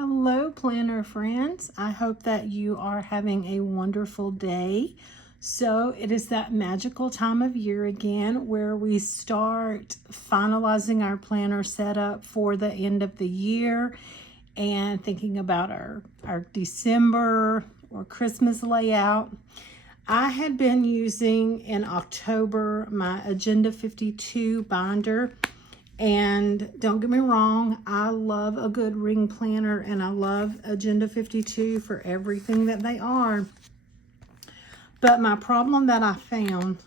Hello, planner friends. I hope that you are having a wonderful day. So it is that magical time of year again where we start finalizing our planner setup for the end of the year and thinking about our December or Christmas layout. I had been using in October my Agenda 52 binder. And don't get me wrong, I love a good ring planner and I love Agenda 52 for everything that they are. But my problem that I found,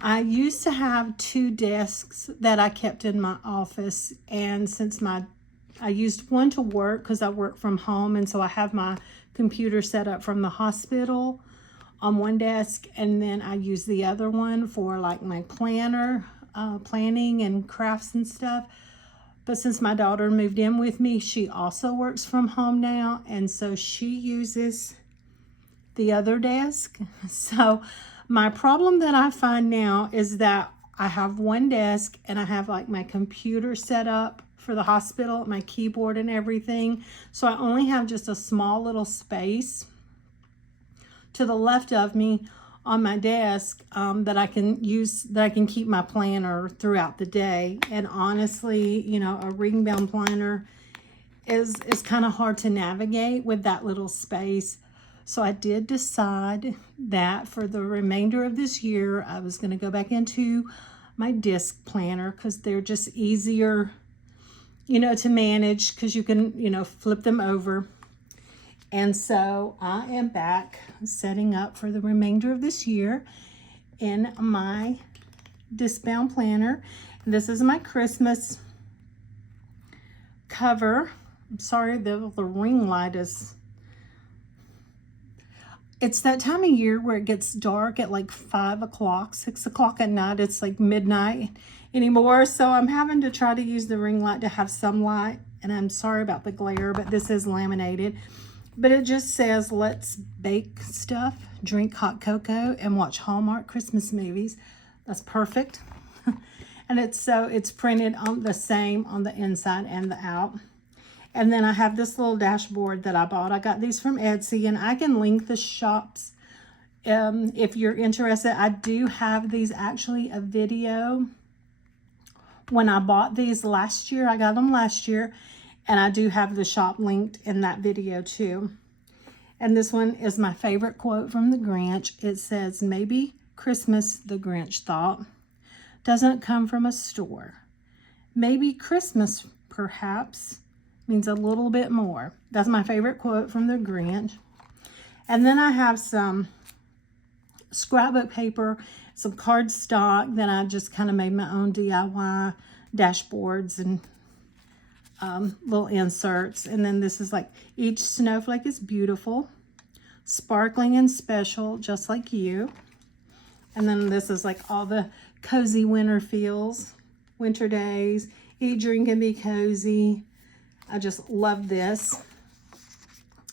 I used to have two desks that I kept in my office. And since I used one to work because I work from home, and so I have my computer set up from the hospital on one desk, and then I use the other one for like my planning and crafts and stuff. But since my daughter moved in with me, she also works from home now, and so she uses the other desk. So my problem that I find now is that I have one desk and I have like my computer set up for the hospital, my keyboard and everything. So I only have just a small little space to the left of me on my desk that I can use, that I can keep my planner throughout the day. And honestly, you know, a ring bound planner is kind of hard to navigate with that little space. So I did decide that for the remainder of this year, I was going to go back into my disc planner because they're just easier, you know, to manage because you can, you know, flip them over. And so I am back setting up for the remainder of this year in my disc bound planner. This is my Christmas cover. I'm sorry, the ring light is, it's that time of year where it gets dark at like 5 o'clock, 6 o'clock at night. It's like midnight anymore. So I'm having to try to use the ring light to have some light. And I'm sorry about the glare, but this is laminated. But it just says, let's bake stuff, drink hot cocoa, and watch Hallmark Christmas movies. That's perfect. And it's printed on the same on the inside and the out. And then I have this little dashboard that I bought. I got these from Etsy, and I can link the shops if you're interested. I do have these actually a video. When I bought these last year, I got them last year. And I do have the shop linked in that video too. And this one is my favorite quote from the Grinch. It says, maybe Christmas, the Grinch thought, doesn't come from a store. Maybe Christmas, perhaps, means a little bit more. That's my favorite quote from the Grinch. And then I have some scrapbook paper, some cardstock that I just kind of made my own DIY dashboards and little inserts. And then this is like, each snowflake is beautiful, sparkling and special, just like you. And then this is like all the cozy winter feels, winter days, eat, drink, and be cozy. I just love this.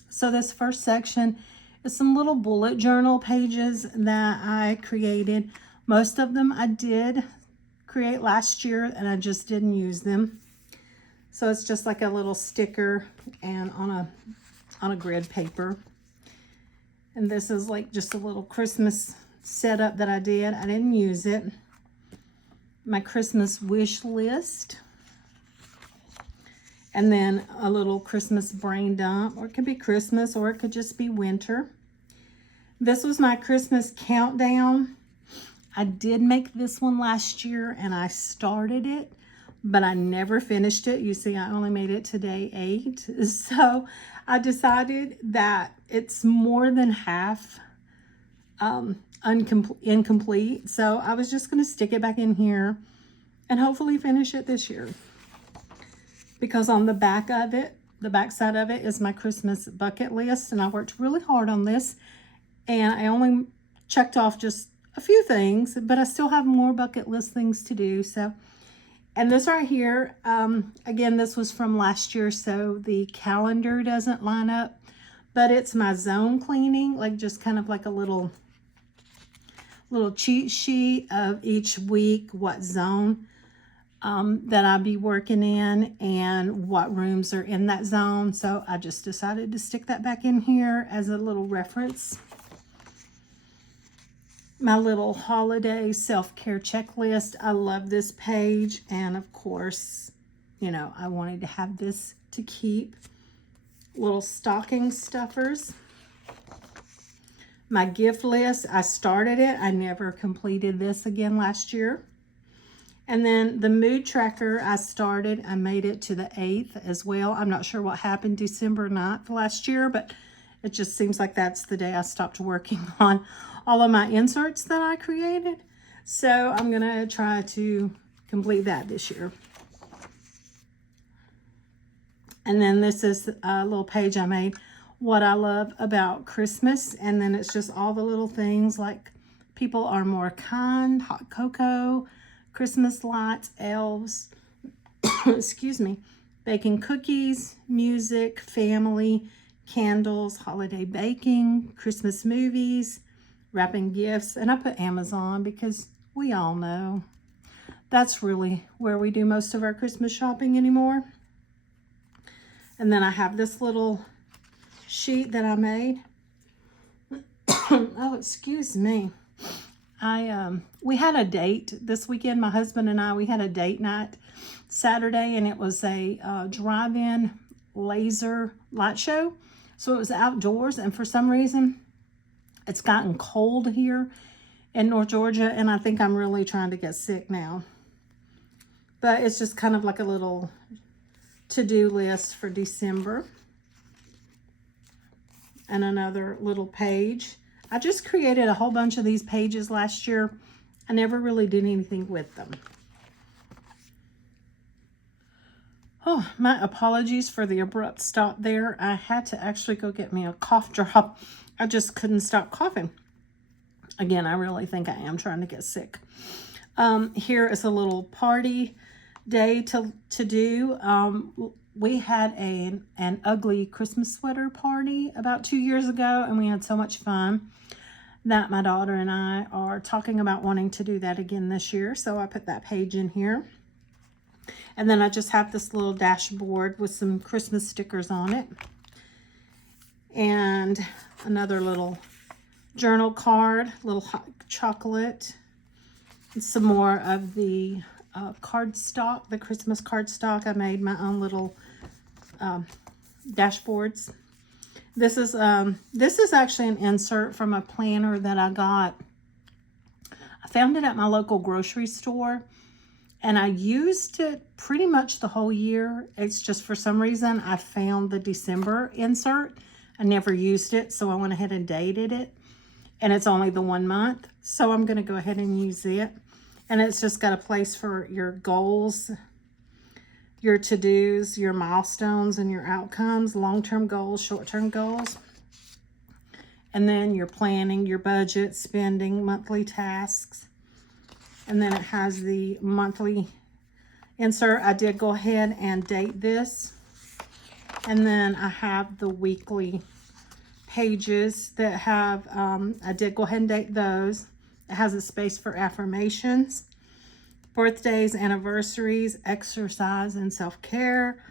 So this first section is some little bullet journal pages that I created. Most of them I did create last year and I just didn't use them. So it's just like a little sticker and on a grid paper. And this is like just a little Christmas setup that I did. I didn't use it. My Christmas wish list. And then a little Christmas brain dump, or it could be Christmas or it could just be winter. This was my Christmas countdown. I did make this one last year and I started it, but I never finished it. You see, I only made it to day 8. So I decided that it's more than half incomplete. So I was just going to stick it back in here and hopefully finish it this year. Because on the back of it, the back side of it is my Christmas bucket list. And I worked really hard on this. And I only checked off just a few things, but I still have more bucket list things to do. So, and this right here, again, this was from last year, so the calendar doesn't line up, but it's my zone cleaning, like just kind of like a little cheat sheet of each week, what zone that I'll be working in and what rooms are in that zone. So I just decided to stick that back in here as a little reference. My little holiday self-care checklist. I love this page. And of course, you know, I wanted to have this to keep. Little stocking stuffers. My gift list, I started it. I never completed this again last year. And then the mood tracker I started, I made it to the 8th as well. I'm not sure what happened December 9th last year, but it just seems like that's the day I stopped working on all of my inserts that I created. So I'm gonna try to complete that this year. And then this is a little page I made, what I love about Christmas. And then it's just all the little things like people are more kind, hot cocoa, Christmas lights, elves, excuse me, baking cookies, music, family, candles, holiday baking, Christmas movies, wrapping gifts. And I put Amazon because we all know that's really where we do most of our Christmas shopping anymore. And then I have this little sheet that I made. Oh, excuse me. We had a date this weekend, my husband and I, we had a date night Saturday, and it was a drive-in laser light show. So it was outdoors, and for some reason, it's gotten cold here in North Georgia, and I think I'm really trying to get sick now. But it's just kind of like a little to-do list for December. And another little page. I just created a whole bunch of these pages last year. I never really did anything with them. Oh, my apologies for the abrupt stop there. I had to actually go get me a cough drop. I just couldn't stop coughing. Again, I really think I am trying to get sick. Here is a little party day to do. We had an ugly Christmas sweater party about 2 years ago, and we had so much fun that my daughter and I are talking about wanting to do that again this year. So I put that page in here. And then I just have this little dashboard with some Christmas stickers on it. And another little journal card, little hot chocolate, and some more of the cardstock, the Christmas cardstock. I made my own little dashboards. This is actually an insert from a planner that I got. I found it at my local grocery store, and I used it pretty much the whole year. It's just for some reason I found the December insert. I never used it, so I went ahead and dated it, and it's only the 1 month, so I'm going to go ahead and use it. And it's just got a place for your goals, your to-dos, your milestones, and your outcomes, long-term goals, short-term goals. And then your planning, your budget, spending, monthly tasks. And then it has the monthly insert. I did go ahead and date this. And then I have the weekly pages that have, I did go ahead and date those. It has a space for affirmations, birthdays, anniversaries, exercise and self-care,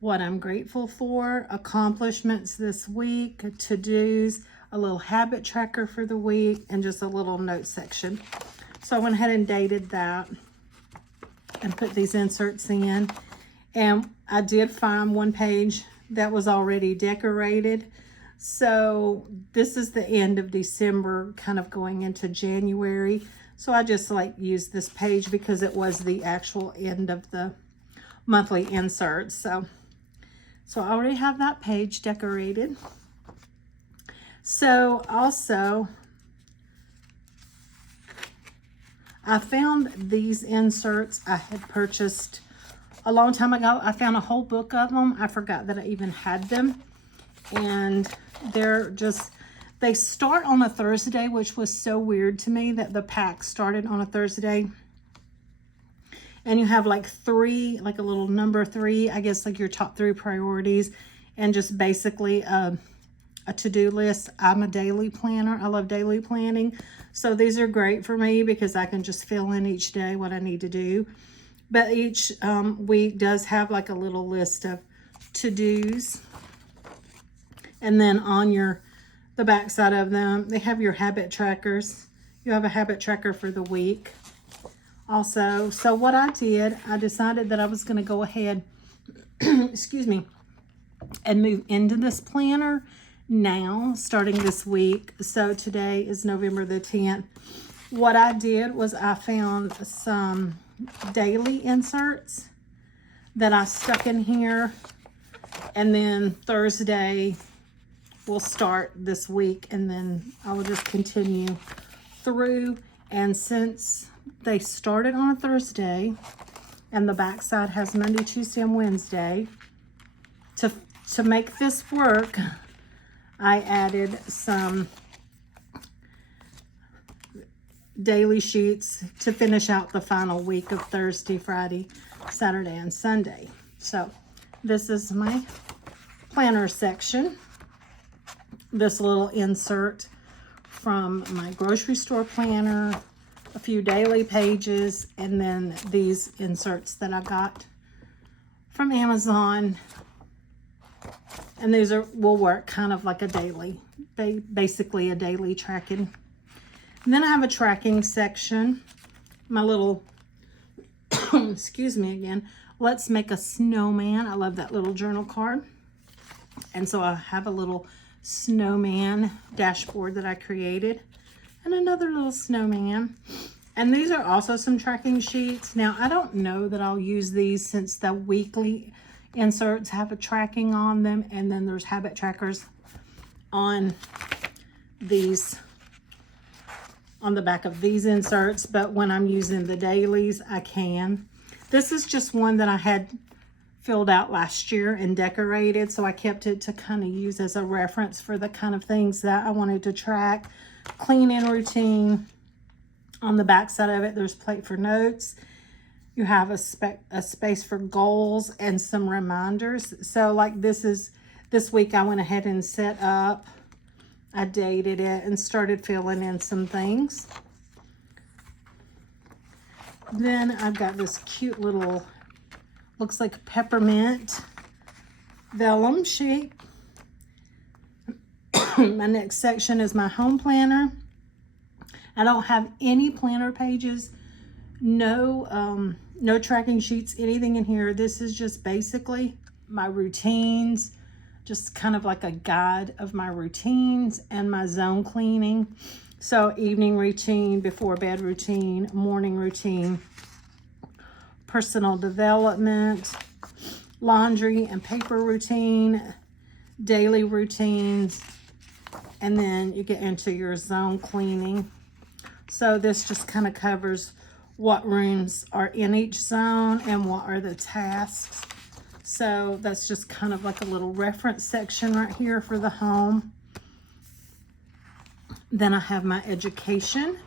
what I'm grateful for, accomplishments this week, to-dos, a little habit tracker for the week, and just a little note section. So I went ahead and dated that and put these inserts in. And I did find one page that was already decorated. So this is the end of December, kind of going into January. So I just used this page because it was the actual end of the monthly inserts. So I already have that page decorated. So also, I found these inserts I had purchased a long time ago. I found a whole book of them. I forgot that I even had them. And they start on a Thursday, which was so weird to me that the pack started on a Thursday. And you have three, a little number 3, I guess your top 3 priorities, and just basically a to-do list. I'm a daily planner. I love daily planning. So these are great for me because I can just fill in each day what I need to do. But each week does have like a little list of to-dos. And then on the back side of them, they have your habit trackers. You have a habit tracker for the week also. So what I did, I decided that I was going to go ahead, excuse me, and move into this planner now, starting this week. So today is November the 10th. What I did was I found some daily inserts that I stuck in here, and then Thursday we'll start this week, and then I will just continue through. And since they started on a Thursday and the back side has Monday, Tuesday, and Wednesday, to make this work, I added some daily sheets to finish out the final week of Thursday, Friday, Saturday, and Sunday. So this is my planner section. This little insert from my grocery store planner, a few daily pages, and then these inserts that I got from Amazon. And these will work kind of like a daily, basically a daily tracking. And then I have a tracking section, my little, excuse me again, let's make a snowman. I love that little journal card. And so I have a little snowman dashboard that I created, and another little snowman. And these are also some tracking sheets. Now, I don't know that I'll use these since the weekly inserts have a tracking on them, and then there's habit trackers on these, on the back of these inserts. But when I'm using the dailies, I can. This is just one that I had filled out last year and decorated, so I kept it to kind of use as a reference for the kind of things that I wanted to track. Cleaning routine. On the back side of it, there's plate for notes. You have a space for goals and some reminders. So like this week I went ahead and set up, I dated it and started filling in some things. Then I've got this cute little, looks like peppermint vellum sheet. My next section is my home planner. I don't have any planner pages, no tracking sheets, anything in here. This is just basically my routines, just kind of like a guide of my routines and my zone cleaning. So evening routine, before bed routine, morning routine, personal development, laundry and paper routine, daily routines, and then you get into your zone cleaning. So this just kind of covers what rooms are in each zone and what are the tasks. So that's just kind of like a little reference section right here for the home. Then I have my education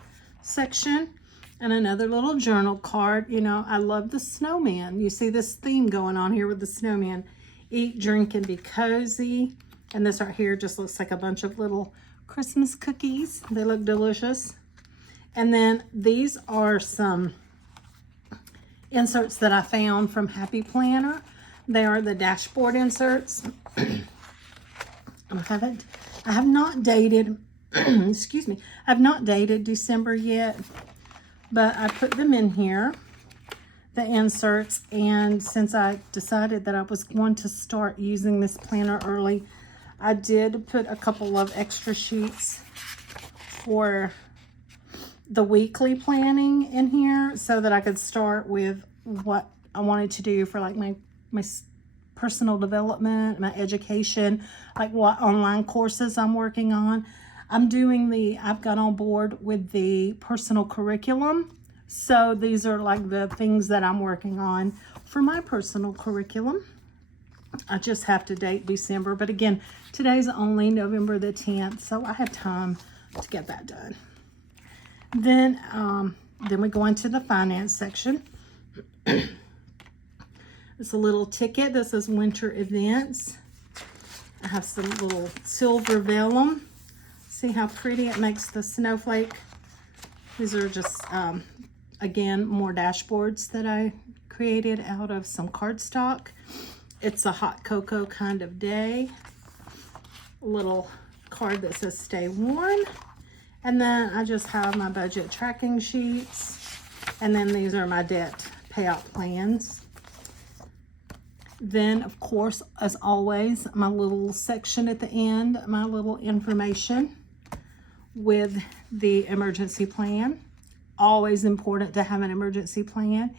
section and another little journal card. You know, I love the snowman. You see this theme going on here with the snowman. Eat, drink, and be cozy. And this right here just looks like a bunch of little Christmas cookies. They look delicious. And then these are some inserts that I found from Happy Planner. They are the dashboard inserts. I have not dated, excuse me, I've not dated December yet, but I put them in here, the inserts. And since I decided that I was going to start using this planner early, I did put a couple of extra sheets for the weekly planning in here so that I could start with what I wanted to do for like my personal development, my education, like what online courses I'm working on. I've got on board with the personal curriculum. So these are like the things that I'm working on for my personal curriculum. I just have to date December, but again, today's only November the 10th, so I have time to get that done. Then we go into the finance section. It's a little ticket. This is winter events. I have some little silver vellum. See how pretty it makes the snowflake. These are just again, more dashboards that I created out of some cardstock. It's a hot cocoa kind of day. A little card that says stay warm. And then I just have my budget tracking sheets. And then these are my debt payout plans. Then, of course, as always, my little section at the end, my little information with the emergency plan. Always important to have an emergency plan,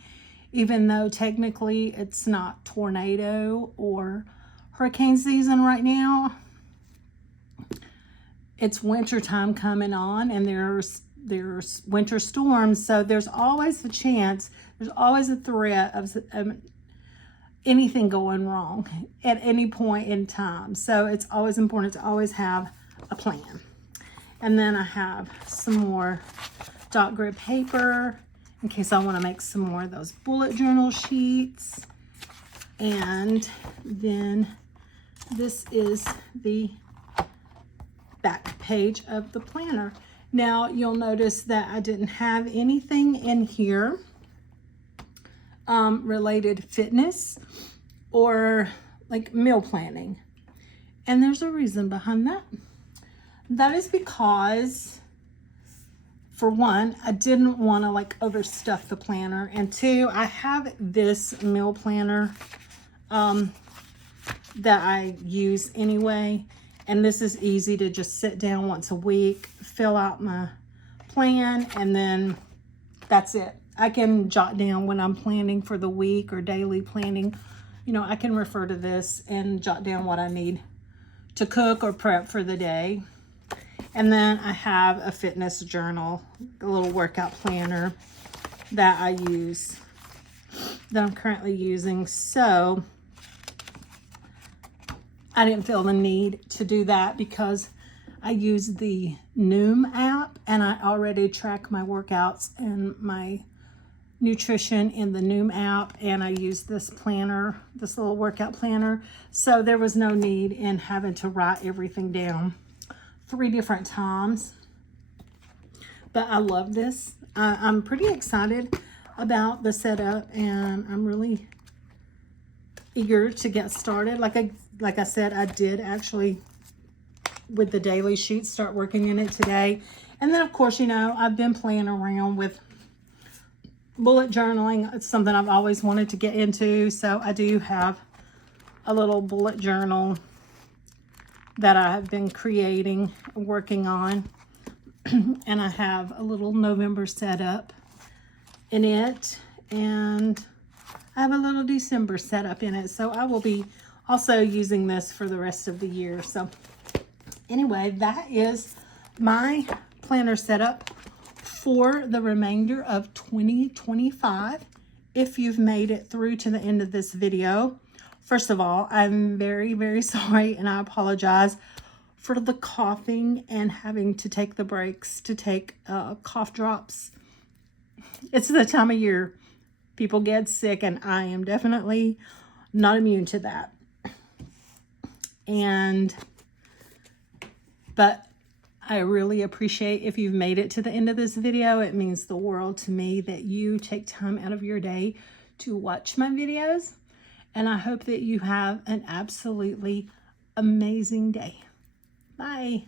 even though technically it's not tornado or hurricane season right now. It's winter time coming on, and there's winter storms, so there's always a chance, there's always a threat of anything going wrong at any point in time. So it's always important to always have a plan. And then I have some more dot grid paper in case I want to make some more of those bullet journal sheets. And then this is the back page of the planner. Now you'll notice that I didn't have anything in here related fitness or like meal planning. And there's a reason behind that. That is because, for one, I didn't want to like overstuff the planner. And two, I have this meal planner that I use anyway. And this is easy to just sit down once a week, fill out my plan, and then that's it. I can jot down when I'm planning for the week or daily planning. You know, I can refer to this and jot down what I need to cook or prep for the day. And then I have a fitness journal, a little workout planner that I use, that I'm currently using. So I didn't feel the need to do that because I use the Noom app, and I already track my workouts and my nutrition in the Noom app, and I use this planner, this little workout planner. So there was no need in having to write everything down 3 different times. But I love this. I'm pretty excited about the setup, and I'm really eager to get started. Like I said, I did actually, with the daily sheets, start working in it today. And then, of course, you know, I've been playing around with bullet journaling. It's something I've always wanted to get into. So I do have a little bullet journal that I have been creating, working on. And I have a little November setup in it. And I have a little December setup in it. So I will be also using this for the rest of the year. So anyway, that is my planner setup for the remainder of 2025. If you've made it through to the end of this video, first of all, I'm very, very sorry, and I apologize for the coughing and having to take the breaks to take cough drops. It's the time of year people get sick, and I am definitely not immune to that. But I really appreciate if you've made it to the end of this video. It means the world to me that you take time out of your day to watch my videos. And I hope that you have an absolutely amazing day. Bye.